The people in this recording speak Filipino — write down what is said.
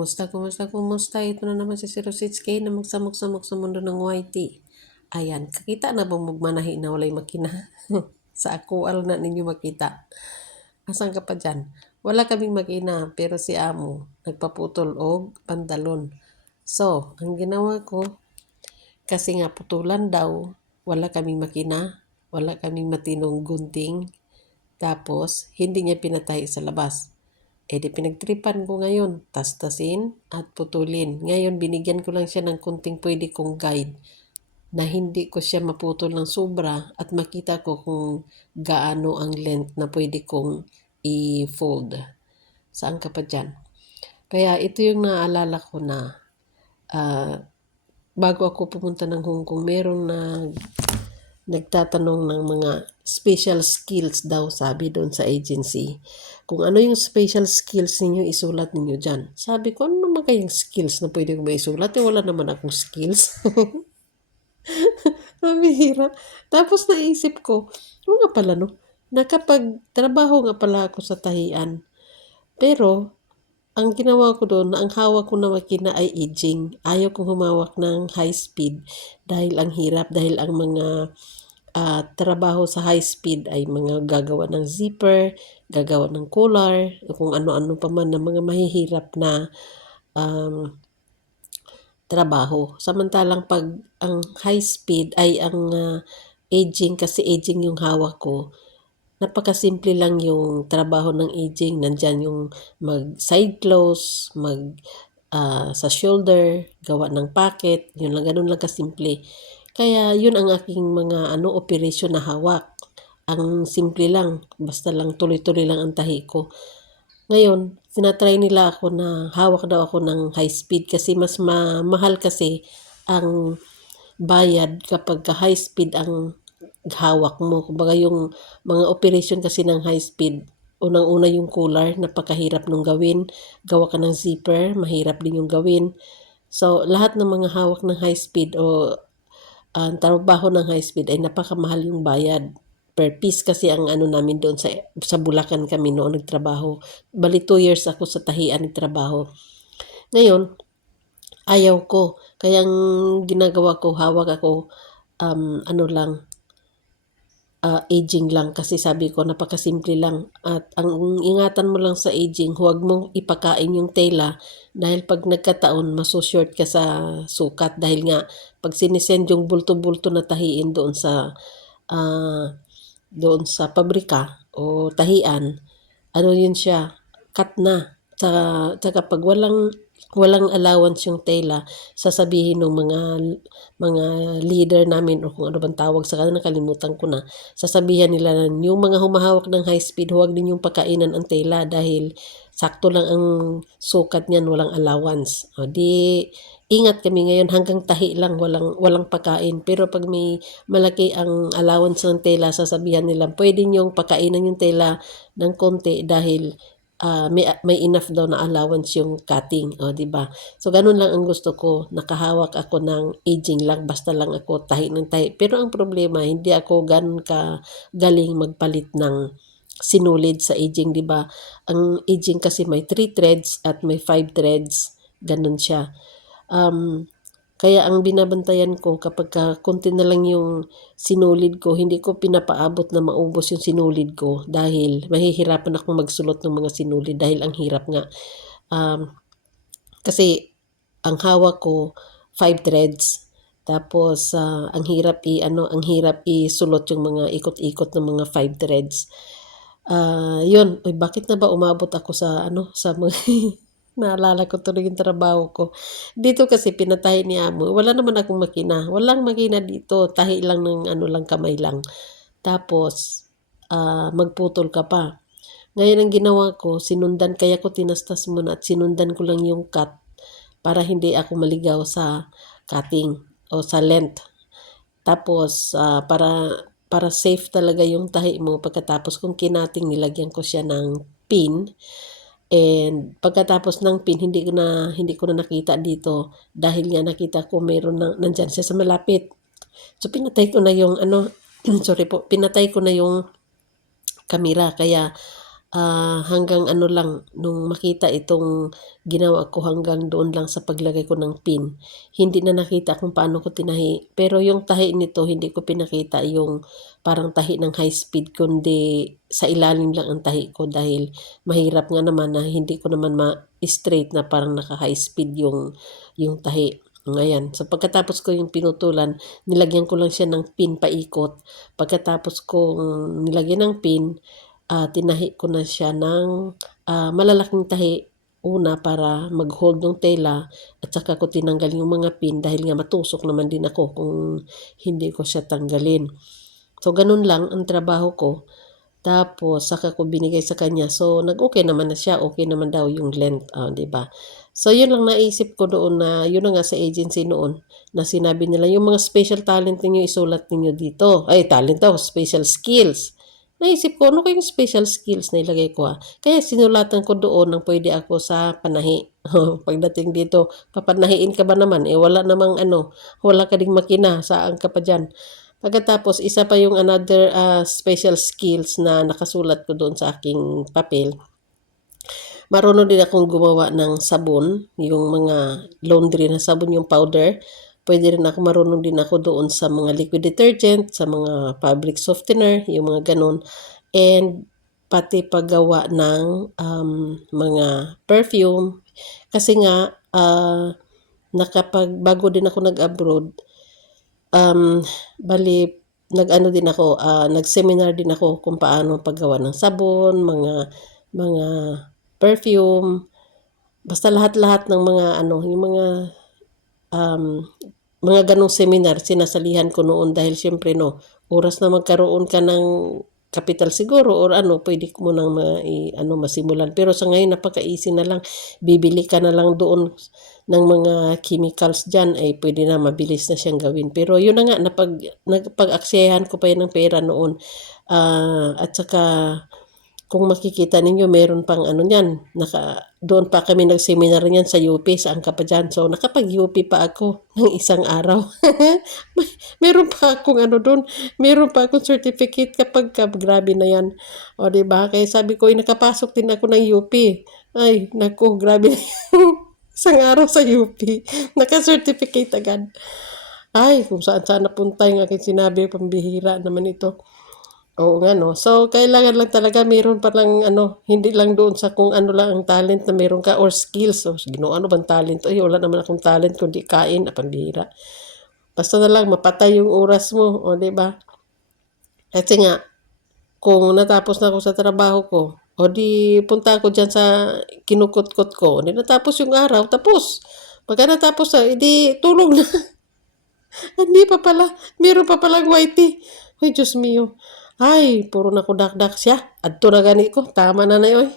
kumusta, kumusta, kumusta? Ito na naman si 06K na magsamok-samok sa mundo ng YT. Ayan, kakita na ba magmanahi na walay makina? sa ako, al na ninyo makita. Asan ka pa dyan? Wala kaming makina, pero si Amo, nagpaputol og pantalon. So, ang ginawa ko, kasi nga putulan daw, wala kaming makina, wala kaming matinong gunting, tapos hindi niya pinatay sa labas. E di pinagtripan ko ngayon, tastasin at putulin. Ngayon binigyan ko lang siya ng kunting pwede kong guide na hindi ko siya maputol ng sobra at makita ko kung gaano ang length na pwede kong i-fold. Saan ka pa dyan? Kaya ito yung naalala ko na uh, bago ako pumunta ng Hong Kong, merong na nagtatanong ng mga special skills daw sabi doon sa agency. Kung ano yung special skills ninyo, isulat ninyo dyan. Sabi ko, ano naman kayong skills na pwede ko maisulat? Eh, wala naman akong skills. Mabihira. Tapos naisip ko, yung nga pala no, nakapag-trabaho nga pala ako sa tahian. Pero, ang ginawa ko doon, ang hawak ko na makina ay aging. Ayaw kong humawak ng high speed dahil ang hirap, dahil ang mga uh, trabaho sa high speed ay mga gagawa ng zipper, gagawa ng collar, kung ano-ano pa man na mga mahihirap na um, trabaho. Samantalang pag ang high speed ay ang uh, aging kasi aging yung hawak ko, napakasimple lang yung trabaho ng aging. Nandyan yung mag side close, mag uh, sa shoulder, gawa ng pocket, yun lang, ganun lang kasimple. Kaya yun ang aking mga ano operation na hawak. Ang simple lang, basta lang tuloy-tuloy lang ang tahi ko. Ngayon, sinatry nila ako na hawak daw ako ng high speed kasi mas ma mahal kasi ang bayad kapag ka high speed ang hawak mo. Kumbaga yung mga operation kasi ng high speed, unang-una yung cooler, napakahirap nung gawin. Gawa ka ng zipper, mahirap din yung gawin. So, lahat ng mga hawak ng high speed o ang trabaho ng high speed ay napakamahal yung bayad per piece kasi ang ano namin doon sa sa Bulacan kami noon nagtrabaho. Bali 2 years ako sa tahian nagtrabaho. Ngayon, ayaw ko. Kaya ang ginagawa ko, hawak ako um, ano lang uh, aging lang kasi sabi ko napakasimple lang. At ang ingatan mo lang sa aging huwag mong ipakain yung tela dahil pag nagkataon maso-short ka sa sukat. Dahil nga pag sinisend yung bulto-bulto na tahiin doon sa uh, doon sa pabrika o tahian ano yun siya cut na. Sa, sa kapag walang walang allowance yung tela, sasabihin ng mga mga leader namin o kung ano bang tawag sa kanila, nakalimutan ko na, sasabihan nila na yung mga humahawak ng high speed, huwag din yung pakainan ang tela dahil sakto lang ang sukat niyan, walang allowance. O di, ingat kami ngayon hanggang tahi lang, walang, walang pakain. Pero pag may malaki ang allowance ng tela, sasabihan nila, pwede niyong pakainan yung tela ng konti dahil uh, may, may enough daw na allowance yung cutting, o di ba? So ganun lang ang gusto ko, nakahawak ako ng aging lang, basta lang ako tahi ng tahi. Pero ang problema, hindi ako ganun ka galing magpalit ng sinulid sa aging, di ba? Ang aging kasi may 3 threads at may 5 threads, ganun siya. Um, kaya ang binabantayan ko kapag ka konti na lang yung sinulid ko, hindi ko pinapaabot na maubos yung sinulid ko dahil mahihirapan akong magsulot ng mga sinulid dahil ang hirap nga. Um, kasi ang hawak ko, five threads. Tapos uh, ang hirap i ano, ang hirap isulot yung mga ikot-ikot ng mga five threads. Uh, yun, Uy, bakit na ba umabot ako sa ano sa mga Naalala ko tuloy yung trabaho ko. Dito kasi pinatay ni amo. Wala naman akong makina. Walang makina dito. Tahi lang ng ano lang kamay lang. Tapos, uh, magputol ka pa. Ngayon ang ginawa ko, sinundan kaya ko tinastas muna at sinundan ko lang yung cut para hindi ako maligaw sa cutting o sa length. Tapos, uh, para para safe talaga yung tahi mo pagkatapos kung kinating nilagyan ko siya ng pin And pagkatapos ng pin, hindi na hindi ko na nakita dito dahil nga nakita ko mayroon na nandiyan siya sa malapit. So pinatay ko na yung ano, sorry po, pinatay ko na yung kamera kaya ah, hanggang ano lang, nung makita itong ginawa ko hanggang doon lang sa paglagay ko ng pin. Hindi na nakita kung paano ko tinahi. Pero yung tahi nito, hindi ko pinakita yung parang tahi ng high speed, kundi sa ilalim lang ang tahi ko dahil mahirap nga naman na hindi ko naman ma-straight na parang naka-high speed yung, yung tahi. Ngayon, so pagkatapos ko yung pinutulan, nilagyan ko lang siya ng pin paikot. Pagkatapos kong nilagyan ng pin, ah, tinahi ko na siya ng ah, malalaking tahi una para mag-hold ng tela at saka ko tinanggal yung mga pin dahil nga matusok naman din ako kung hindi ko siya tanggalin. So, ganun lang ang trabaho ko. Tapos, saka ko binigay sa kanya. So, nag-okay naman na siya. Okay naman daw yung length, di ba? So, yun lang naisip ko doon na, yun na nga sa agency noon, na sinabi nila, yung mga special talent ninyo, isulat ninyo dito. Ay, talent daw, special skills. Naisip ko, ano kayong special skills na ilagay ko ah? Kaya sinulatan ko doon ng pwede ako sa panahi. Pagdating dito, papanahiin ka ba naman? Eh wala namang ano, wala ka ding makina, saan ka pa dyan? Pagkatapos, isa pa yung another ah, special skills na nakasulat ko doon sa aking papel. Marunong din akong gumawa ng sabon, yung mga laundry na sabon, yung powder. Pwede rin ako, marunong din ako doon sa mga liquid detergent, sa mga fabric softener, yung mga ganun. And pati paggawa ng um, mga perfume. Kasi nga, ah, nakapag, bago din ako nag-abroad, um, bali, nag-ano din ako, ah, nag-seminar din ako kung paano paggawa ng sabon, mga, mga perfume, basta lahat-lahat ng mga ano, yung mga um, mga ganong seminar, sinasalihan ko noon dahil syempre no, oras na magkaroon ka ng kapital siguro or ano, pwede mo nang ano, masimulan. Pero sa ngayon, napaka-easy na lang. Bibili ka na lang doon ng mga chemicals dyan, ay pwede na, mabilis na siyang gawin. Pero yun na nga, napag, nagpag-aksyahan ko pa yan ng pera noon. Ah, at saka, kung makikita ninyo, meron pang ano niyan. Naka, doon pa kami nag-seminar niyan sa UP, saan ka pa dyan. So, nakapag-UP pa ako ng isang araw. Meron pa akong ano doon, meron pa akong certificate kapag ka, grabe na yan. O, ba? Kaya sabi ko, nakapasok din ako ng UP. Ay, naku, grabe na isang araw sa UP. Naka-certificate agad. Ay, kung saan saan napunta yung aking sinabi, pambihira naman ito. Oo nga no. So, kailangan lang talaga meron pa lang ano, hindi lang doon sa kung ano lang ang talent na meron ka or skills. So, ano bang talent? Ay, wala naman akong talent kundi kain, na pambihira. Basta na lang mapatay yung oras mo, o di ba? Kasi nga, kung natapos na ako sa trabaho ko, o di punta ako dyan sa kinukot-kot ko, di natapos yung araw, tapos. Pagka natapos na, edi tulog na. Hindi pa pala, meron pa palang whitey. Ay, Diyos mio. Ay, puro na ko dakdak siya. Adto na gani ko, tama na na yoy.